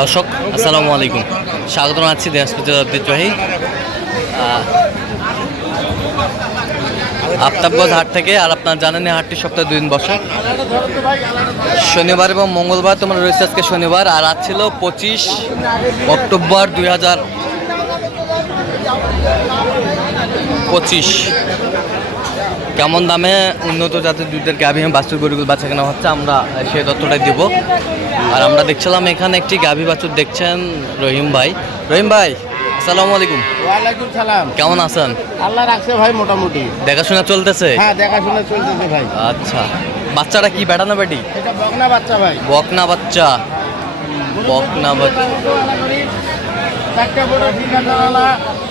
দর্শক, আসসালামু আলাইকুম। স্বাগত জানাচ্ছি জেলার ঐতিহ্যবাহী আফতাবগঞ্জ হাট থেকে। আর আপনার জানেন হাটটি সপ্তাহে দুই দিন বসে। শনিবার এবং মঙ্গলবার তোমার রয়েছে আজকে শনিবার, আর আজ ছিল পঁচিশ অক্টোবর দুই হাজার পঁচিশ। কেমন দামে উন্নত জাতের দুধের গাভী বাছুর গরুগুলো বাচ্চা কেনা হচ্ছে আমরা সেই তথ্যটাই দিব। আর আমরা দেখছিলাম এখানে একটি গাভী বাছুর দেখছেন রহিম ভাই। রহিম ভাই আসসালামু আলাইকুম। ওয়ালাইকুম সালাম। কেমন আছেন? আল্লাহ রাখছে ভাই মোটামুটি। দেখাশোনা চলতেছে? হ্যাঁ দেখাশোনা চলতেছে ভাই। আচ্ছা। বাচ্চাটা কি বেটা না বেটি? এটা বকনা বাচ্চা ভাই। বকনা বাচ্চা। বকনা বাচ্চা।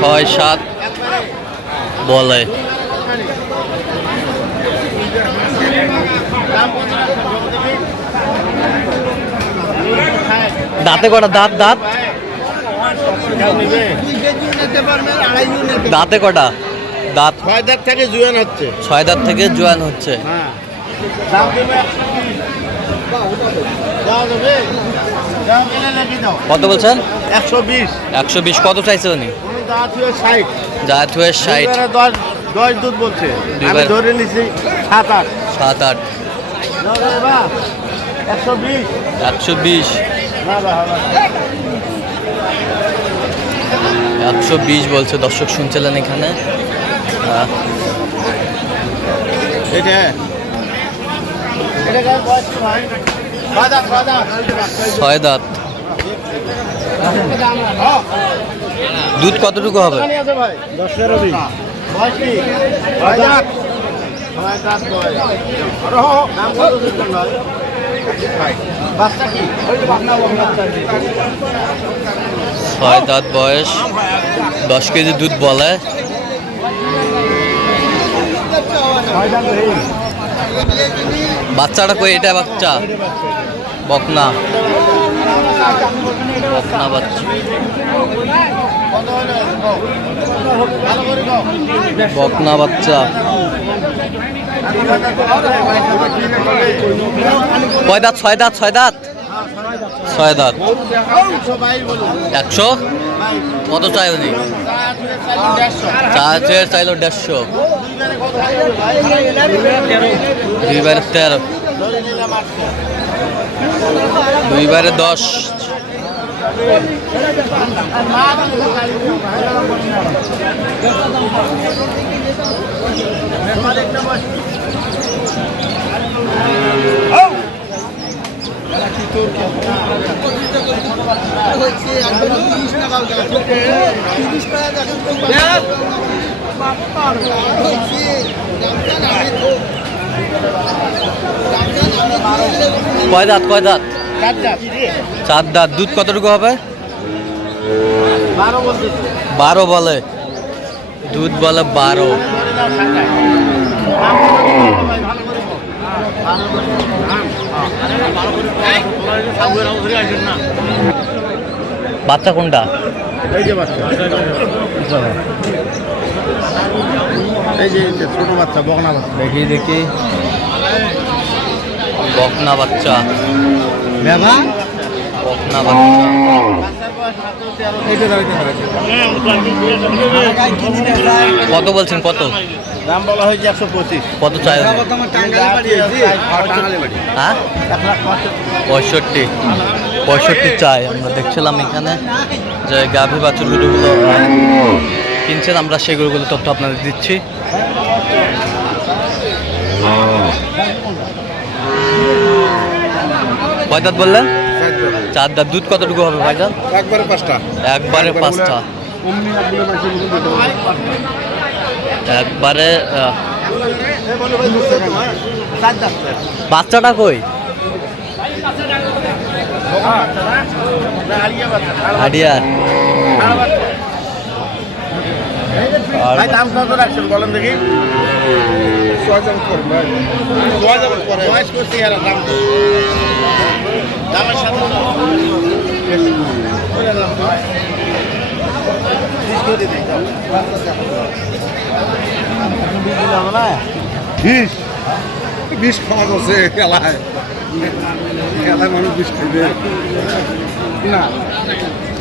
বলতে সাত বলে। দাঁতে কটা দাঁত দাঁত? দাঁতে কটা দাঁত। ছয় দাঁত থেকে জুয়ান হচ্ছে। ছয় দাঁত থেকে জোয়ান হচ্ছে। হ্যাঁ। কত বলছেন? একশো বিশ। একশো বিশ কত চাইছে উনি? হয়ে ষাট। দশ দুধ বলছে। আমি ধরে নিছি সাত আট। সাত আট। একশো বিশ। একশো বিশ। বলছে দর্শক শুনছিলেন এখানে। এটা। ছয় দাঁত দুধ কতটুকু হবে? ছয় দাঁত বয়স দশ কেজি দুধ বলে। বাচ্চাটা কই? এটা বাচ্চা। বকনা। বকনা বাচ্চা। বকনা বাচ্চা। কয় দাঁত? ছয় দাঁত? ছয় দাঁত? ছয় দাঁত। একশো? কত চাই উনি? চার চাইলো দেড়শো। দুইবারে তেরো ধরে নিলাম আটশো দুই বারে দশ কয় দাঁত কয় দাঁত? চার দাঁত। দুধ কতটুকু হবে? বারো বারো বলে। দুধ বলে বারো। বাচ্চা কোনটা? এই যে ছোট বাচ্চা বকনা বাচ্চা। দেখি দেখি। বকনা বাচ্চা। বাবা? বকনা বাচ্চা। কত বলছেন কত? দাম বলা হয়েছে একশো পঁচিশ। কত চাই? হ্যাঁ? পঁয়ষট্টি। পঁয়ষট্টি। চাই আমরা দেখছিলাম এখানে যে গাভী বাছুর গরুগুলো কিনছেন আমরা সেই গরুগুলো তথ্য আপনাদের দিচ্ছি। কয় দাঁত বললেন? চার দাঁত। দুধ কতটুকু হবে ভাইজান? একবারে পাঁচটা। একবারে পাঁচটা। একবারে বাচ্চাটা কই? হাডিয়ার। আর ভাই দাম কত রাখছেন বলেন দেখি? বিষ বিষ খাওয়া যাচ্ছে খেলায়। খেলায় মানুষ বিষ খাইবে। না।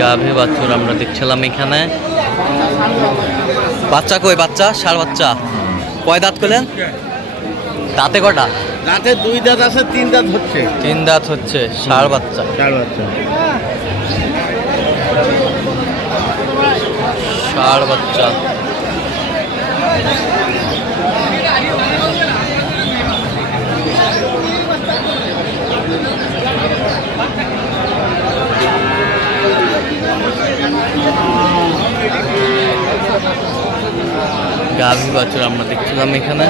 গাভী বাছুর আমরা দেখছিলাম এখানে। বাচ্চা কই বাচ্চা? সার বাচ্চা। কয় দাঁত করলেন দাঁতে কটা? রাতে দুই দাঁত আছে তিন দাঁত হচ্ছে। তিন দাঁত হচ্ছে ষাড় বাচ্চা। চার বাচ্চা। ষাড় বাচ্চা। গাভী বাছুর আমরা দেখছিলাম এখানে।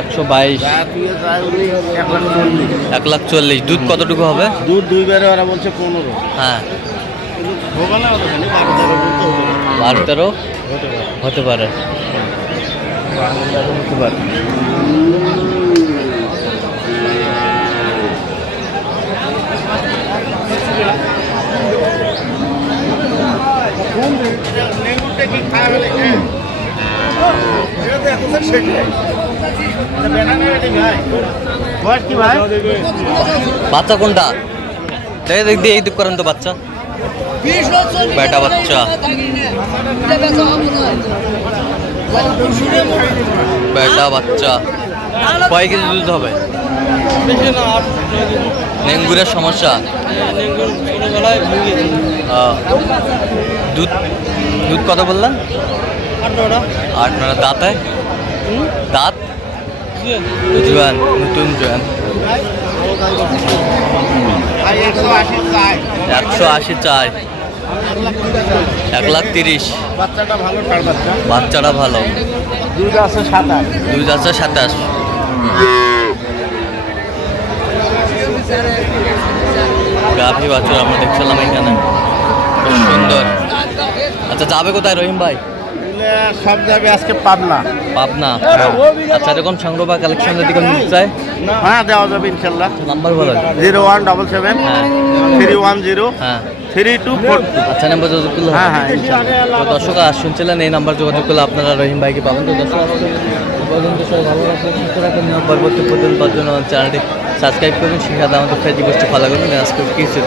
একশো বাইশ। এক লাখ চল্লিশ। দুধ কতটুকু হবে? দুধ দুইবারে ওরা বলছে পনেরো। হ্যাঁ। বারো তেরো হতে পারে। হতে পারে হতে পারে বারো তেরো হতে পারে লেবুটা কি খাওয়া গেলে বয়স কি ভাই বাচ্চা কোনটা? দেখে, দেখ এই দিক করেন তো বাচ্চা। বেটা বাচ্চা। বেটা বাচ্চা। কয় কেজি দুধ হবে। ডেঙ্গুরের সমস্যা? দুধ দুধ কত বললেন? আট নটা দাঁতে? দাঁত? জোয়ান নতুন জোয়ান একশো আশি চাই। এক লাখ তিরিশ। বাচ্চাটা ভালো? কার বাচ্চাটা ভালো। দুধ আছে সাতাশ। দুই হাজার সাতাশ। গাভী বাছুর আমরা দেখছিলাম এখানে। খুব সুন্দর। আচ্ছা যাবে কোথায় রহিম ভাই? সব যাবে আজকে পাবনা। পাবনা? আচ্ছা এরকম সংগ্রহ বা কালেকশন যদি কোনো চায়? হ্যাঁ দেওয়া যাবে ইনশাল্লাহ। নাম্বার বলেন জিরো ওয়ান ডবল সেভেন হ্যাঁ। থ্রি ওয়ান জিরো হ্যাঁ। থ্রি টু ফোর আচ্ছা নাম্বার যোগাযোগ করলে হ্যাঁ হ্যাঁ দর্শক শুনছিলেন এই নাম্বার যোগাযোগ করলে আপনারা রহিম ভাইকে পাবেন। তো দর্শক পর্যন্ত সবাই ভালো রাখবেন সুস্থ রাখবেন পরবর্তী পর্যন্ত জন্য চ্যানেলটি সাবস্ক্রাইব করবেন। সেখানে আমাদের ফেসবুক ফলো করবেন। আজকে কিছু